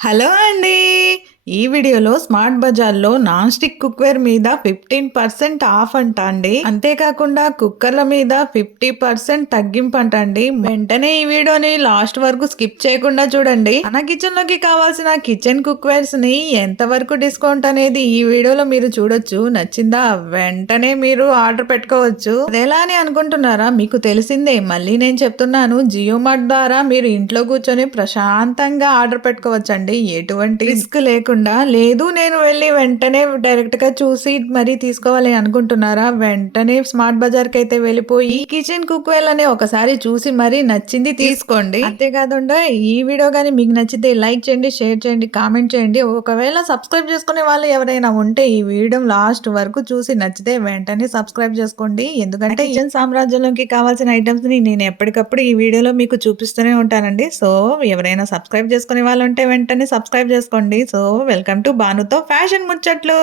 Hello అండి. ఈ వీడియోలో స్మార్ట్ బజార్లో నాన్ స్టిక్ కుక్వేర్ మీద ఫిఫ్టీన్ పర్సెంట్ ఆఫ్ అంట అండి అంతేకాకుండా కుక్కర్ల మీద ఫిఫ్టీ పర్సెంట్ తగ్గింపు అంట అండి వెంటనే ఈ వీడియోని లాస్ట్ వరకు స్కిప్ చేయకుండా చూడండి. మన కిచెన్లోకి కావాల్సిన కిచెన్ కుక్వేర్స్ని ఎంత వరకు డిస్కౌంట్ అనేది ఈ వీడియోలో మీరు చూడొచ్చు. నచ్చిందా? వెంటనే మీరు ఆర్డర్ పెట్టుకోవచ్చు. అదేలా అని అనుకుంటున్నారా? మీకు తెలిసిందే. మళ్ళీ నేను చెప్తున్నాను. జియో మార్ట్ ద్వారా మీరు ఇంట్లో కూర్చొని ప్రశాంతంగా ఆర్డర్ పెట్టుకోవచ్చండి. ఎటువంటి రిస్క్ లేకుండా లేదు నేను వెళ్ళి వెంటనే డైరెక్ట్గా చూసి మరీ తీసుకోవాలి అనుకుంటున్నారా? వెంటనే స్మార్ట్ బజార్కి అయితే వెళ్ళిపోయి కిచెన్ కుక్ వెల్ అనే ఒకసారి చూసి మరీ నచ్చింది తీసుకోండి. అంతేకాకుండా ఈ వీడియో కానీ మీకు నచ్చితే లైక్ చేయండి షేర్ చేయండి కామెంట్ చేయండి. ఒకవేళ సబ్స్క్రైబ్ చేసుకునే వాళ్ళు ఎవరైనా ఉంటే ఈ వీడియో లాస్ట్ వరకు చూసి నచ్చితే వెంటనే సబ్స్క్రైబ్ చేసుకోండి. ఎందుకంటే కిచెన్ సామ్రాజ్యంలోకి కావాల్సిన ఐటమ్స్ని నేను ఎప్పటికప్పుడు ఈ వీడియోలో మీకు చూపిస్తూనే ఉంటానండి. సో ఎవరైనా సబ్స్క్రైబ్ చేసుకునే వాళ్ళు ఉంటే వెంటనే సబ్స్క్రైబ్ చేసుకోండి. సో వెల్కమ్ టు బానుతో ఫ్యాషన్ ముచ్చట్లు.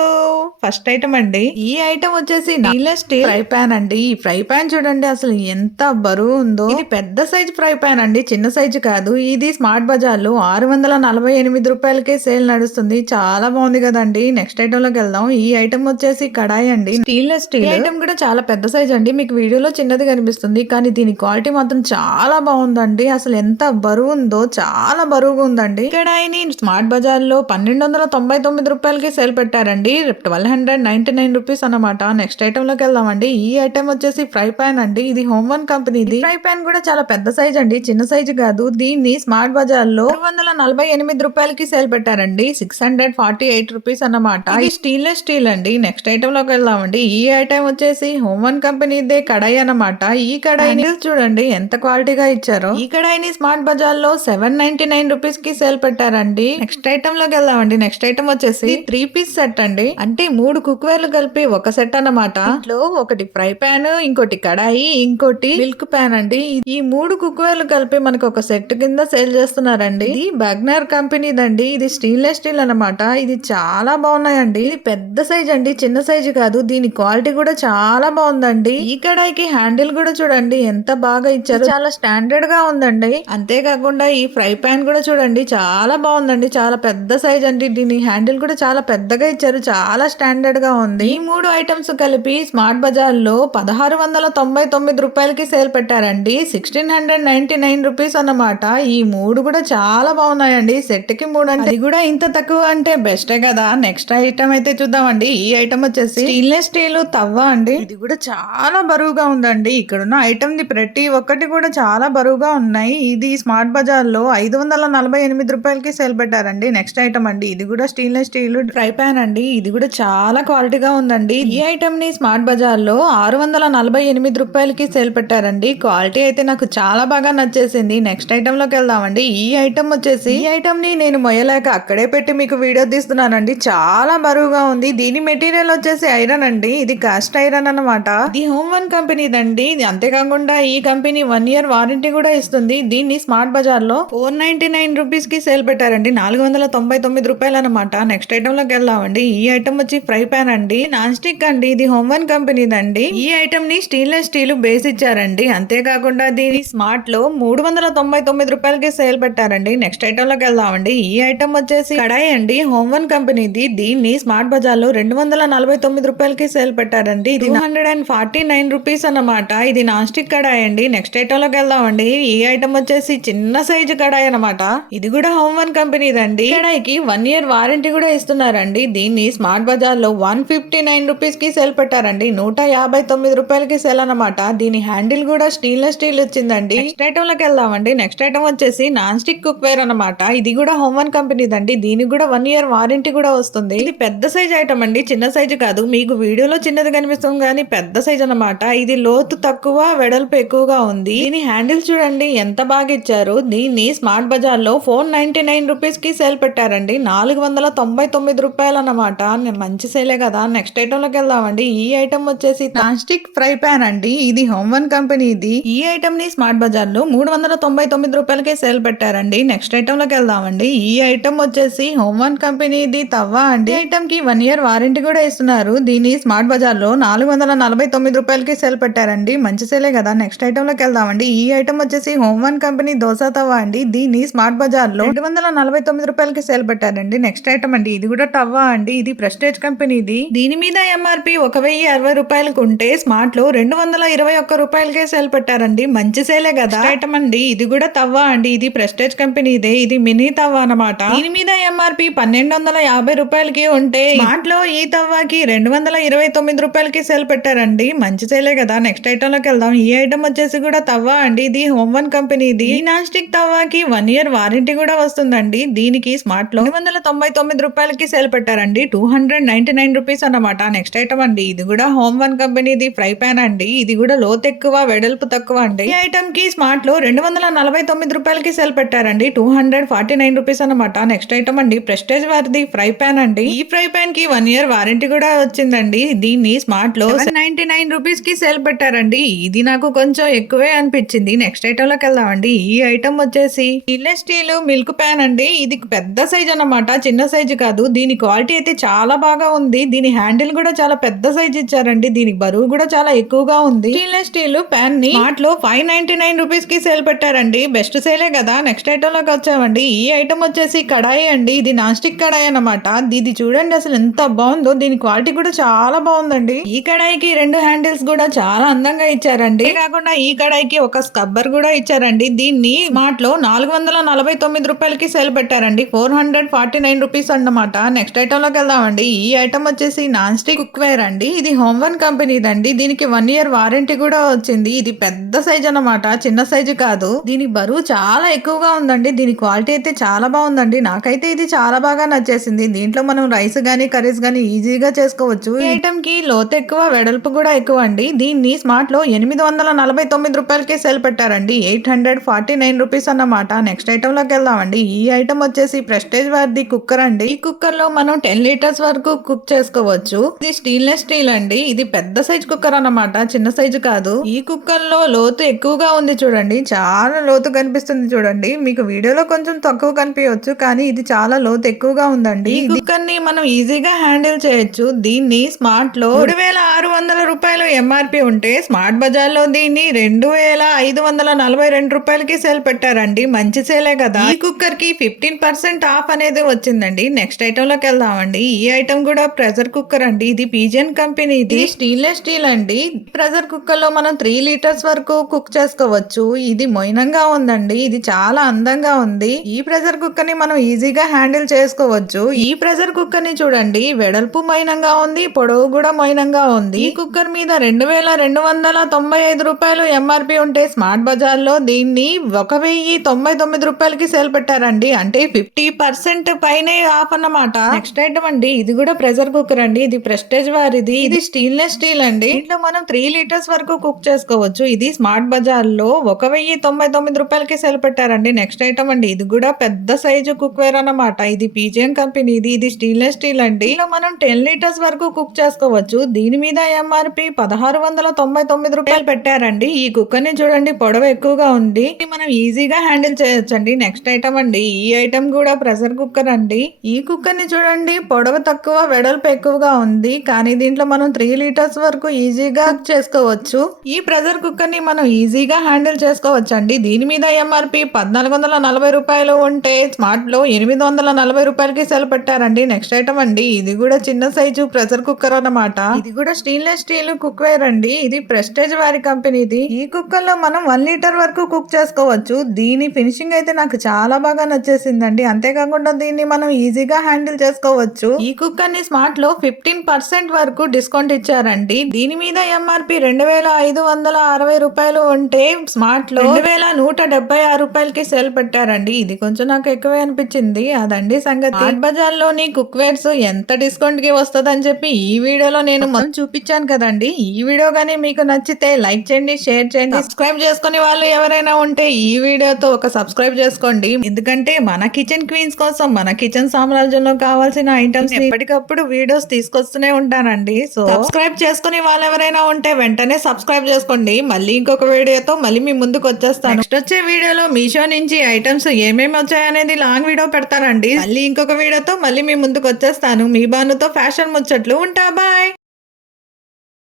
ఫస్ట్ ఐటమ్ అండి. ఈ ఐటమ్ వచ్చేసి నీలెస్ స్టీల్ ఫ్రై పాన్ అండి. ఈ ఫ్రై పాన్ చూడండి అసలు ఎంత బరువు ఉందో. ఇది పెద్ద సైజ్ ఫ్రై పాన్ అండి చిన్న సైజు కాదు. ఇది స్మార్ట్ బజార్లో ఆరు వందల నలభై ఎనిమిది రూపాయలకే సేల్ నడుస్తుంది. చాలా బాగుంది కదండి. నెక్స్ట్ ఐటమ్లోకి వెళ్దాం. ఈ ఐటమ్ వచ్చేసి కడాయి అండి. స్టీల్లెస్ స్టీల్. ఐటమ్ కూడా చాలా పెద్ద సైజ్ అండి. మీకు వీడియోలో చిన్నది కనిపిస్తుంది. కానీ దీని క్వాలిటీ మాత్రం చాలా బాగుందండి. అసలు ఎంత బరువు ఉందో చాలా బరువుగా ఉందండి. కడాయిని స్మార్ట్ బజార్లో పన్నెండు వందల తొంభై తొమ్మిది రూపాయలకి సేల్ పెట్టారండి. Twelve hundred ninety nine rupees అనమాట నెక్స్ట్ ఐటమ్లోకి వెళ్దామండి. ఈ ఐటమ్ వచ్చేసి ఫ్రై పాన్ అండి. ఇది home one company fry pan కూడా చాలా పెద్ద సైజ్ అండి. చిన్న సైజ్ కాదు. దీన్ని స్మార్ట్ బజార్లో వందల నలభై ఎనిమిది రూపాయలకి సేల్ పెట్టారండి. Six hundred forty eight rupees అన్నమాట. ఇది స్టీల్లెస్ స్టీల్ అండి. నెక్స్ట్ ఐటమ్లోకి వెళ్దామండి. ఈ ఐటమ్ వచ్చేసి హోమ్ వన్ కంపెనీదే కడాయి అన్నమాట. ఈ కడాయిని చూడండి. ఎంత క్వాలిటీగా ఇచ్చారో. ఈ కడాయిని స్మార్ట్ బజార్లో సెవెన్ నైన్టీ నైన్ రూపీస్కి సేల్ పెట్టారండి. నెక్స్ట్ ఐటమ్లోకి వెళ్దామండి నెక్స్ట్ ఐటమ్ వచ్చేసి త్రీ పీస్ సెట్ అండి. అంటే మూడు కుక్వేర్లు కలిపి ఒక సెట్ అన్నమాట. ఇంట్లో ఒకటి ఫ్రై పాన్ ఇంకోటి కడాయి ఇంకోటి మిల్క్ పాన్ అండి. ఈ మూడు కుక్వేర్లు కలిపి మనకు ఒక సెట్ కింద సేల్ చేస్తున్నారండి. ఇది బగ్నర్ కంపెనీదండి ఇది స్టీన్లెస్ స్టీల్ అన్నమాట. ఇది చాలా బాగున్నాయండి. ఇది పెద్ద సైజ్ అండి చిన్న సైజు కాదు. దీని క్వాలిటీ కూడా చాలా బాగుందండి. ఈ కడాయికి హ్యాండిల్ కూడా చూడండి ఎంత బాగా ఇచ్చారు. చాలా స్టాండర్డ్గా ఉందండి. అంతేకాకుండా ఈ ఫ్రై పాన్ కూడా చూడండి చాలా బాగుందండి. చాలా పెద్ద సైజ్ అండి. దీని హ్యాండిల్ కూడా చాలా పెద్దగా ఇచ్చారు. చాలా స్టాండర్డ్గా ఉంది. ఈ మూడు ఐటమ్స్ కలిపి స్మార్ట్ బజార్లో పదహారు వందల తొంభై తొమ్మిది రూపాయలకి సేల్ పెట్టారండి. Sixteen hundred ninety nine rupees అన్నమాట. ఈ మూడు కూడా చాలా బాగున్నాయండి. సెట్కి మూడు అంటే కూడా ఇంత తక్కువ అంటే బెస్టే కదా. నెక్స్ట్ ఐటమ్ అయితే చూద్దామండి. ఈ ఐటమ్ వచ్చేసి స్టీన్లెస్ స్టీల్ తవ్వ అండి. ఇది కూడా చాలా బరువుగా ఉందండి. ఇక్కడ ఉన్న ఐటమ్ ది ప్రతి ఒక్కటి కూడా చాలా బరువుగా ఉన్నాయి. ఇది స్మార్ట్ బజార్లో ఐదు వందల నలభై ఎనిమిది రూపాయలకి సేల్ పెట్టారండి. నెక్స్ట్ ఐటమ్ అండి. ఇది కూడా స్టీన్లెస్ స్టీల్ ఫ్రై ప్యాన్ అండి. ఇది కూడా చాలా క్వాలిటీగా ఉందండి. ఈ ఐటమ్ని స్మార్ట్ బజార్లో ఆరు వందల నలభై ఎనిమిది రూపాయలకి సేల్ పెట్టారండి. క్వాలిటీ అయితే నాకు చాలా బాగా నచ్చేసింది. నెక్స్ట్ ఐటమ్లోకి వెళ్దామండి. ఈ ఐటమ్ వచ్చేసి ఈ ఐటమ్ని నేను మొయ్యలేక అక్కడే పెట్టి మీకు వీడియో తీస్తున్నానండి. చాలా బరువుగా ఉంది. దీని మెటీరియల్ వచ్చేసి ఐరన్ అండి. ఇది కాస్ట్ ఐరన్ అన్నమాట. ఇది హోమ్ వన్ కంపెనీదండి. అంతేకాకుండా ఈ కంపెనీ వన్ ఇయర్ వారంటీ కూడా ఇస్తుంది. దీన్ని స్మార్ట్ బజార్లో ఫోర్ నైన్టీ నైన్ రూపీస్కి సేల్ పెట్టారండి. నాలుగు వందల తొంభై తొమ్మిది రూపాయలు అనమాట నెక్స్ట్ ఐటమ్లోకి వెళ్దామండి. ఈ ఐటమ్ వచ్చి ఫ్రై పాన్ అండి. నాన్ స్టిక్ అండి. ఇది హోమ్ వన్ కంపెనీదండి ఈ ఐటమ్ని స్టీన్లెస్ స్టీల్ బేస్ ఇచ్చారండి. అంతేకాకుండా దీని స్మార్ట్లో మూడు వందల తొంభై తొమ్మిది రూపాయలకి సేల్ పెట్టారండి. నెక్స్ట్ ఐటమ్లోకి వెళ్దామండి. ఈ ఐటమ్ వచ్చేసి కడాయి అండి. హోమ్ వన్ కంపెనీది దీన్ని స్మార్ట్ బజార్లో రెండు వందల నలభై తొమ్మిది రూపాయలకి సేల్ పెట్టారండి. ఇది hundred and forty nine rupees అన్నమాట. ఇది నాన్ స్టిక్ కడాయి అండి. నెక్స్ట్ ఐటమ్లోకి వెళ్దామండి. ఈ ఐటమ్ వచ్చేసి చిన్న సైజు కడాయి అన్నమాట. ఇది కూడా హోమ్ వన్ కంపెనీదండి కడాయికి వన్ ఇయర్ వారంటీ కూడా ఇస్తున్నారండి. దీన్ని స్మార్ట్ బజార్లో వన్ ఫిఫ్టీ నైన్ రూపీస్కి సేల్ పెట్టారండి. నూట యాభై తొమ్మిది రూపాయలకి సేల్ అన్నమాట. దీని హ్యాండిల్ కూడా స్టీన్లెస్ స్టీల్ వచ్చిందండి. నెక్స్ట్ ఐటమ్లోకి వెళ్దామండి. నెక్స్ట్ ఐటమ్ వచ్చేసి నాన్ స్టిక్ కుక్ వేర్ అనమాట ఇది కూడా హోమ్ వన్ కంపెనీదండి. దీనికి కూడా వన్ ఇయర్ వారంటీ కూడా వస్తుంది. ఇది పెద్ద సైజ్ ఐటమ్ అండి. చిన్న సైజు కాదు. మీకు వీడియోలో చిన్నది కనిపిస్తుంది కానీ పెద్ద సైజ్ అన్నమాట. ఇది లోతు తక్కువ వెడల్పు ఎక్కువగా ఉంది. దీని హ్యాండిల్ చూడండి. ఎంత బాగా ఇచ్చారు. దీన్ని స్మార్ట్ బజార్లో ఫోర్ నైన్టీ నైన్ రూపీస్కి సేల్ పెట్టారండి. నాలుగు నాలుగు వందల తొంభై తొమ్మిది రూపాయలు అన్నమాట నేను మంచి సేలే కదా. నెక్స్ట్ ఐటమ్లోకి వెళ్దామండి. ఈ ఐటమ్ వచ్చేసి నాన్ స్టిక్ ఫ్రై ప్యాన్ అండి. ఇది హోమ్ వన్ కంపెనీ ఈ ఐటమ్ని స్మార్ట్ బజార్లో మూడు వందల తొంభై తొమ్మిది రూపాయలకే సేల్ పెట్టారండి. నెక్స్ట్ ఐటమ్లోకి వెళ్దామండి. ఈ ఐటమ్ వచ్చేసి హోమ్ వన్ కంపెనీ ఇది. తవ్వ అండి. ఐటమ్కి వన్ ఇయర్ వారంటీ కూడా ఇస్తున్నారు. దీన్ని స్మార్ట్ బజార్లో నాలుగు వందల నలభై తొమ్మిది రూపాయలకి సేల్ పెట్టారండి. మంచి సేలే కదా. నెక్స్ట్ ఐటమ్ వెళ్దామండి. ఈ ఐటమ్ వచ్చేసి హోమ్ వన్ కంపెనీ దోశ తవ్వ అండి. దీన్ని స్మార్ట్ బజార్లో రెండు వందల నలభై తొమ్మిది రూపాయలకి సేల్ పెట్టారండి. నెక్స్ట్ ఐటమ్ అండి. ఇది కూడా టవ్వా అండి. ఇది ప్రెస్టేజ్ కంపెనీది దీని మీద ఎంఆర్పి ఒక వెయ్యి అరవై రూపాయలకు ఉంటే స్మార్ట్లో రెండు వందల ఇరవై ఒక్క రూపాయలకే సేల్ పెట్టారండి. మంచి సేలే కదా. ఐటమ్ అండి. ఇది కూడా తవ్వా అండి. ఇది ప్రెస్టేజ్ కంపెనీదే ఇది మినీ తవ్వ అన్నమాట. దీని మీద ఎంఆర్పి పన్నెండు వందల యాభై రూపాయలకి ఉంటే స్మార్ట్లో ఈ తవ్వాకి రెండు వందల ఇరవై తొమ్మిది రూపాయలకి సేల్ పెట్టారండి. మంచి సేలే కదా. నెక్స్ట్ ఐటమ్లోకి వెళ్దాం. ఈ ఐటమ్ వచ్చేసి కూడా తవ్వా అండి. ఇది హోమ్ వన్ కంపెనీది ఈ నాన్ స్టిక్ తవ్వాకి వన్ ఇయర్ వారంటీ కూడా వస్తుందండి. దీనికి స్మార్ట్లో వందల వందల తొంభై తొమ్మిది రూపాయలకి సేల్ పెట్టారండి. Two hundred ninety nine rupees అన్నమాట. నెక్స్ట్ ఐటమ్ అండి. ఇది కూడా హోమ్ వన్ కంపెనీది ఫ్రై పాన్ అండి. ఇది కూడా లోత్ ఎక్కువ వెడల్పు తక్కువ అండి. ఈ ఐటమ్కి స్మార్ట్లో రెండు వందల నలభై తొమ్మిది రూపాయలకి సేల్ పెట్టారండి. Two hundred forty nine rupees అనమాట నెక్స్ట్ ఐటమ్ అండి. ప్రెస్టేజ్ వారిది ఫ్రై పాన్ అండి. ఈ ఫ్రై పాన్కి వన్ ఇయర్ వారంటీ కూడా వచ్చిందండి. దీన్ని స్మార్ట్లో నైన్టీ నైన్ రూపీస్కి సేల్ పెట్టారండి. ఇది నాకు కొంచెం ఎక్కువే అనిపించింది. నెక్స్ట్ ఐటమ్లోకి వెళ్దామండి. ఈ ఐటమ్ వచ్చేసి స్టెయిన్లెస్ స్టీల్ మిల్క్ ప్యాన్ అండి. ఇది పెద్ద సైజ్ అనమాట చిన్న సైజు కాదు. దీని క్వాలిటీ అయితే చాలా బాగా ఉంది. దీని హ్యాండిల్ కూడా చాలా పెద్ద సైజ్ ఇచ్చారండి. దీనికి బరువు కూడా చాలా ఎక్కువగా ఉంది. స్టెయిన్లెస్ స్టీల్ ప్యాన్ని స్మార్ట్ ఫైవ్ నైన్టీ నైన్ రూపీస్కి సేల్ పెట్టారండి. బెస్ట్ సేలే కదా. నెక్స్ట్ ఐటమ్లోకి వచ్చామండి. ఈ ఐటమ్ వచ్చేసి కడాయి అండి. ఇది నాన్ స్టిక్ కడాయి అన్నమాట. ఇది చూడండి అసలు ఎంత బాగుందో. దీని క్వాలిటీ కూడా చాలా బాగుందండి. ఈ కడాయికి రెండు హ్యాండిల్స్ కూడా చాలా అందంగా ఇచ్చారండి. కాకుండా ఈ కడాయికి ఒక స్కబ్బర్ కూడా ఇచ్చారండి. దీన్ని స్మార్ట్లో నాలుగు వందల నలభై తొమ్మిది రూపాయలకి సేల్ పెట్టారండి. Four hundred forty nine rupees అన్నమాట. నెక్స్ట్ ఐటమ్లోకి వెళ్దామండి. ఈ ఐటమ్ వచ్చేసి నాన్ స్టిక్ కుక్ వేర్ అండి. ఇది హోమ్ వన్ కంపెనీదండి. దీనికి వన్ ఇయర్ వారంటీ కూడా వచ్చింది. ఇది పెద్ద సైజ్ అన్నమాట. చిన్న సైజు కాదు. దీని బరువు చాలా ఎక్కువగా ఉందండి. దీని క్వాలిటీ అయితే చాలా బాగుందండి. నాకైతే ఇది చాలా బాగా నచ్చేసింది. దీంట్లో మనం రైస్ గానీ కర్రీస్ గానీ ఈజీగా చేసుకోవచ్చు. ఈ ఐటమ్కి లోతు ఎక్కువ వెడల్పు కూడా ఎక్కువ అండి దీన్ని స్మార్ట్లో ఎనిమిది వందల నలభై తొమ్మిది రూపాయలకి సేల్ పెట్టారండి. Eight hundred forty nine rupees అన్నమాట. నెక్స్ట్ ఐటమ్లోకి వెళ్దామండి. ఈ ఐటమ్ వచ్చేసి ప్రెస్టేజ్ వారిది కుక్కర్ అండి. ఈ కుక్కర్లో మనం టెన్ లీటర్స్ వరకు కుక్ చేసుకోవచ్చు. ఇది స్టీల్నెస్ స్టీల్ అండి. ఇది పెద్ద సైజ్ కుక్కర్ అన్నమాట. చిన్న సైజు కాదు. ఈ కుక్కర్లో లోతు ఎక్కువగా ఉంది చూడండి. చాలా లోతు కనిపిస్తుంది చూడండి. మీకు వీడియోలో కొంచెం తక్కువ కనిపించవచ్చు కానీ ఇది చాలా లోతు ఎక్కువగా ఉందండి. ఈ కుక్కర్ని మనం ఈజీగా హ్యాండిల్ చేయొచ్చు. దీన్ని స్మార్ట్లో మూడు వేల ఆరు వందల రూపాయలు ఎంఆర్పి ఉంటే స్మార్ట్ బజార్లో దీన్ని రెండు వేల ఐదు వందల నలభై రెండు రూపాయలకి సేల్ పెట్టారండి. మంచి సేలే కదా. ఈ కుక్కర్కి ఫిఫ్టీన్ పర్సెంట్ ఆఫ్ అనేది వచ్చిందండి. నెక్స్ట్ ఐటమ్లోకి వెళ్దామండి. ఈ ఐటమ్ కూడా ప్రెషర్ కుక్కర్ అండి. ఇది పీజియన్ కంపెనీ ఇది. స్టీన్లెస్ స్టీల్ అండి. ప్రెషర్ కుక్కర్లో మనం త్రీ లీటర్స్ వరకు కుక్ చేసుకోవచ్చు. ఇది మొయినంగా ఉందండి. ఇది చాలా అందంగా ఉంది. ఈ ప్రెషర్ కుక్కర్ని మనం ఈజీగా హ్యాండిల్ చేసుకోవచ్చు. ఈ ప్రెషర్ కుక్కర్ని చూడండి. వెడల్పు మైనంగా ఉంది. పొడవు కూడా మైనంగా ఉంది. ఈ కుక్కర్ మీద రెండు వేల రెండు వందల తొంభై ఐదు రూపాయలు ఎంఆర్పి ఉంటే స్మార్ట్ బజార్లో దీన్ని ఒక వెయ్యి తొంభై తొమ్మిది రూపాయలకి సేల్ పెట్టారండి. అంటే ఫిఫ్టీ పర్సెంట్ పైన ఆఫ్ అన్నమాట. నెక్స్ట్ ఐటమ్ అండి ఇది కూడా ప్రెషర్ కుక్కర్ అండి. ఇది ప్రెస్టేజ్ వారిది ఇది. స్టీల్నెస్ స్టీల్ అండి. దీంట్లో మనం త్రీ లీటర్స్ వరకు కుక్ చేసుకోవచ్చు. ఇది స్మార్ట్ బజార్లో ఒక వెయ్యి తొంభై తొమ్మిది రూపాయలకి సెల్ పెట్టారండి. నెక్స్ట్ ఐటమ్ అండి ఇది కూడా పెద్ద సైజు కుక్ వేర్ అన్నమాట. ఇది పీజిఎం కంపెనీ ఇది ఇది స్టీల్నెస్ స్టీల్ అండి. దీంట్లో మనం టెన్ లీటర్స్ వరకు కుక్ చేసుకోవచ్చు. దీని మీద ఎంఆర్పి పదహారు వందల తొంభై తొమ్మిది రూపాయలు పెట్టారండి. ఈ కుక్కర్ని చూడండి పొడవు ఎక్కువగా ఉంది. ఇది మనం ఈజీగా హ్యాండిల్ చేయొచ్చండి. నెక్స్ట్ ఐటమ్ అండి ఈ ఐటమ్ కూడా ప్రెషర్ కుక్కర్ అండి ఈ కుక్కర్ని చూడండి. పొడవు తక్కువ వెడల్పు ఎక్కువగా ఉంది. కానీ దీంట్లో మనం త్రీ లీటర్స్ వరకు ఈజీగా చేసుకోవచ్చు. ఈ ప్రెషర్ కుక్కర్ని మనం ఈజీగా హ్యాండిల్ చేసుకోవచ్చు అండి దీని మీద ఎంఆర్పి పద్నాలుగు వందల నలభై రూపాయలు ఉంటే స్మార్ట్లో ఎనిమిది వందల నలభై రూపాయలకి సెల్ పెట్టారండి. నెక్స్ట్ ఐటమ్ అండి. ఇది కూడా చిన్న సైజు ప్రెషర్ కుక్కర్ అన్నమాట. ఇది కూడా స్టెయిన్లెస్ స్టీల్ కుక్ వేర్ అండి. ఇది ప్రెస్టేజ్ వారి కంపెనీది. ఈ కుక్కర్లో మనం వన్ లీటర్ వరకు కుక్ చేసుకోవచ్చు. దీని ఫినిషింగ్ అయితే నాకు చాలా బాగా నచ్చేసిందండి. అంతేకాకుండా దీన్ని మనం ఈజీగా హ్యాండిల్ చేసుకోవచ్చు. ఈ కుక్కర్ని స్మార్ట్లో ఫిఫ్టీన్ పర్సెంట్ వరకు డిస్కౌంట్ ఇచ్చారండి. దీని మీద ఎంఆర్పి రెండు వేల ఐదు వందల అరవై రూపాయలు ఉంటే స్మార్ట్లో రెండు వేల నూట డెబ్బై ఆరు రూపాయలకి సేల్ పెట్టారండి. ఇది కొంచెం నాకు ఎక్కువే అనిపించింది. అదండి సంగతి. బజార్లోని కుక్ వేర్స్ ఎంత డిస్కౌంట్కి వస్తుందని చెప్పి ఈ వీడియోలో నేను మొత్తం చూపించాను కదండి. ఈ వీడియో గానీ మీకు నచ్చితే లైక్ చేయండి షేర్ చేయండి. సబ్స్క్రైబ్ చేసుకునే వాళ్ళు ఎవరైనా ఉంటే ఈ వీడియోతో ఒక సబ్స్క్రైబ్ చేసుకోండి. ఎందుకంటే మన కిచెన్ క్వీన్స్ కోసం మన మన కిచెన్ సామ్రాజ్యంలో కావాల్సిన ఐటమ్స్ ఎప్పటికప్పుడు వీడియోస్ తీసుకొస్తూనే ఉంటానండి. సో సబ్స్క్రైబ్ చేసుకుని వాళ్ళు ఎవరైనా ఉంటే వెంటనే సబ్స్క్రైబ్ చేసుకోండి. మళ్ళీ ఇంకొక వీడియోతో మళ్ళీ మీ ముందుకు వచ్చేస్తాను. నెక్స్ట్ వచ్చే వీడియోలో మీషో నుంచి ఐటమ్స్ ఏమేమి వచ్చాయనేది లాంగ్ వీడియో పెడతానండి. మళ్ళీ ఇంకొక వీడియోతో మళ్ళీ మీ ముందుకు వచ్చేస్తాను. మీ బానుతో ఫ్యాషన్ ముచ్చట్లు ఉంటా. బాయ్